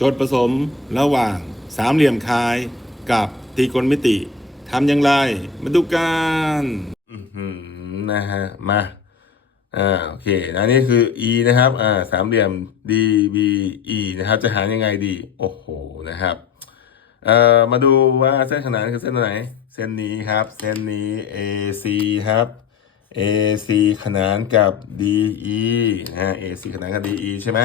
โจทย์ผสมระหว่างสามเหลี่ยมคายกับตรีโกณมิติทำอย่างไร มาดูกันนะฮะ มาอ่าโอเคอันนี้คือ e นะครับอ่าสามเหลี่ยม d b e นะครับ จะหายังไงดี โอ้โหนะครับเอ่อมาดูว่าเส้นขนานคือเส้นไหน เส้นนี้ครับ เส้นนี้ AC ครับ AC ขนานกับ DE นะฮะ AC ขนานกับ DE ใช่ไหม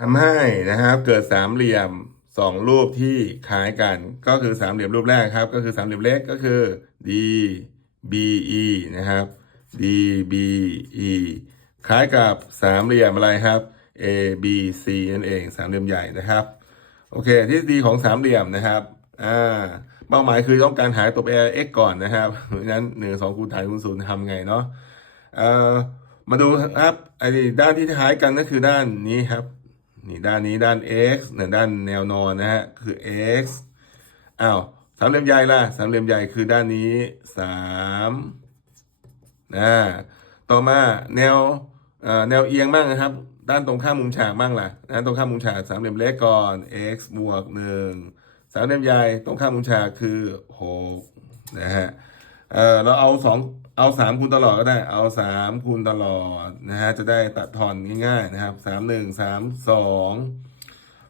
ทำให้นะครับเกิดสามเหลี่ยมสองรูปที่คล้ายกัน ก็คือสามเหลี่ยมรูปแรกครับ ก็คือสามเหลี่ยมเล็กก็คือ DBE นะครับ DBE คล้ายกับสามเหลี่ยมอะไรครับ ABC นั่นเองสามเหลี่ยมใหญ่นะครับโอเคทฤษฎีของสามเหลี่ยมนะครับอ่าเป้าหมายคือต้องการหาตัวแปร x ก่อนนะครับเพราะฉะนั้นหนึ่งสองคูณฐานคูณศูนย์ทำไงเนาะเอ่อมาดูครับไอ้ด้านที่คล้ายกันก็คือด้านนี้ครับ นี่ด้านนี้ด้าน x เนี่ยด้านแนวนอนนะฮะคือ x อ้าวสามเหลี่ยมใหญ่ล่ะสามเหลี่ยมใหญ่คือด้านนี้สามนะต่อมาแนวเอ่อแนวเอียงบ้างนะครับ ด้านตรงข้ามมุมฉากบ้างล่ะด้านตรงข้ามมุมฉากสามเหลี่ยมเล็กก่อน x บวกหนึ่งสามเหลี่ยมใหญ่ตรงข้ามมุมฉากคือหกนะฮะ เออเราเอาสองเอาสามคูณตลอดก็ได้ เอาสามคูณตลอดนะฮะจะได้ตัดทอนง่ายๆนะครับสามหนึ่งสามสอง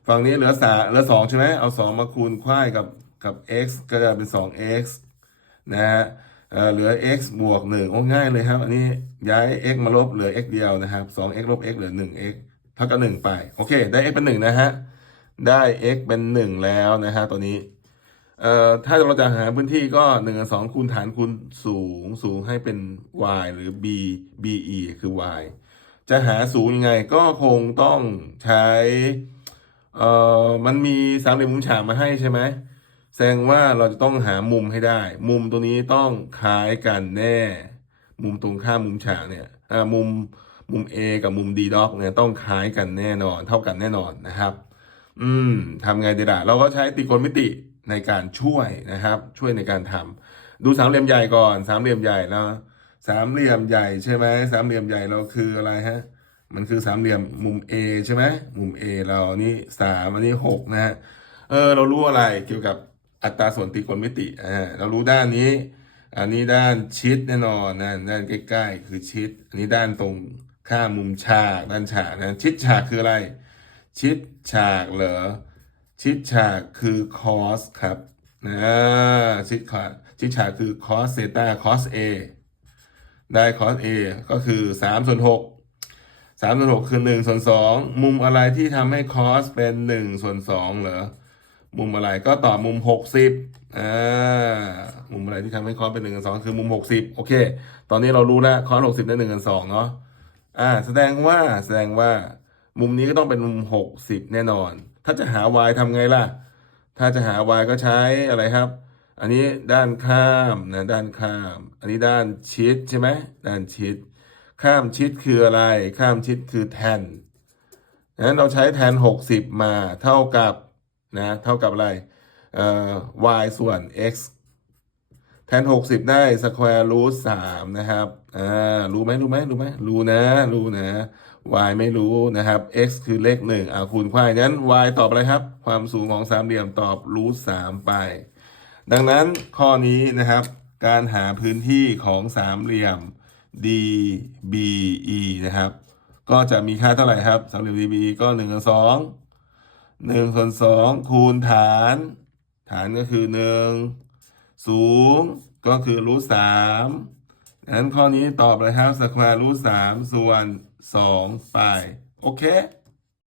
ฝั่งนี้เหลือสาเหลือสองใช่ไหมเอาสองมาคูณควายกับกับ x ก็จะเป็นสอง x นะฮะเออเหลือ x บวกหนึ่งโอ้ง่ายเลยครับ อันนี้ย้าย x มาลบเหลือ x เดียวนะครับสอง x ลบ x เหลือหนึ่ง x เท่ากับหนึ่งไป โอเค ได้ x เป็นหนึ่งนะฮะ ได้ x เป็นหนึ่งแล้วนะฮะตัวนี้ เอ่อถ้าเราจะหาพื้นที่ก็หนึ่งกับสองคูณฐานคูณสูงสูงให้เป็น y หรือ b be คือ y จะหาสูงยังไงก็คงต้องใช้เอ่อมันมีสามเหลี่ยมมุมฉากมาให้ใช่ไหมแสดงว่าเราจะต้องหามุมให้ได้ มุมตัวนี้ต้องคล้ายกันแน่ มุมตรงข้ามมุมฉากเนี่ยอ่มุมมุม A กับมุม D dog เนี่ยต้องคล้ายกันแน่นอน เท่ากันแน่นอนนะครับ อืมทำไงดีล่ะเราก็ใช้ตรีโกณมิติ ในการช่วยนะครับ ช่วยในการทำดูสามเหลี่ยมใหญ่ก่อน สามเหลี่ยมใหญ่แล้วสามเหลี่ยมใหญ่ใช่ไหมสามเหลี่ยมใหญ่เราคืออะไรฮะมันคือสามเหลี่ยมมุม A ใช่ไหมมุม A เรานี่สามอันนี้หกนะฮะเออเรารู้อะไรเกี่ยวกับอัตราส่วนตรีโกณมิติอ่าเรารู้ด้านนี้ อันนี้ด้านชิดแน่นอนนะด้านใกล้ๆ คือชิด อันนี้ด้านตรงข้ามมุมฉากด้านฉากนะชิดฉากคืออะไร ชิดฉากเหรอ ชิดฉากคือ cos ครับนะชิดฉากชิดฉากคือ cos เซต้า cos a ได้ cos a ก็คือ3ส่วน6 3ส่วน6คือ1ส่วน2มุมอะไรที่ทำให้ cos เป็น1ส่วน2เหรอมุมอะไรก็ตอบมุม60อ่ามุมอะไรที่ทำให้ cos เป็น1ส่วน2คือมุม60โอเค ตอนนี้เรารู้แล้ว cos 60ได้1ส่วน2เนาะอ่า แสดงว่าแสดงว่ามุมนี้ก็ต้องเป็นมุม60แน่นอน ถ้าจะหา y ทำไงล่ะ ถ้าจะหา y ก็ใช้อะไรครับ อันนี้ด้านข้ามนะด้านข้าม อันนี้ด้านชิดใช่ไหมด้านชิด ข้ามชิดคืออะไร ข้ามชิดคือแทนงั้นเราใช้แทน 60 มาเท่ากับนะเท่ากับอะไรเอ่อ y ส่วน x แทน 60 ได้ square root 3นะครับ อ่า รู้ไหมรู้ไหมรู้ไหมรู้นะ รู้นะ y ไม่รู้นะครับ x คือเลขหนึ่งอ่าคูณควายนั้น y ตอบอะไรครับ ความสูงของสามเหลี่ยมตอบ root 3ไป ดังนั้นข้อนี้นะครับ การหาพื้นที่ของสามเหลี่ยม DBE นะครับ ก็จะมีค่าเท่าไหร่ครับสามเหลี่ยม DBE ก็1ส่วน2 1ส่วน2คูณฐาน ฐานก็คือ1สูงก็คือรูทสามดังนั้นข้อนี้ตอบเลยครับสแควร์รูทสามส่วน สองไป โอเค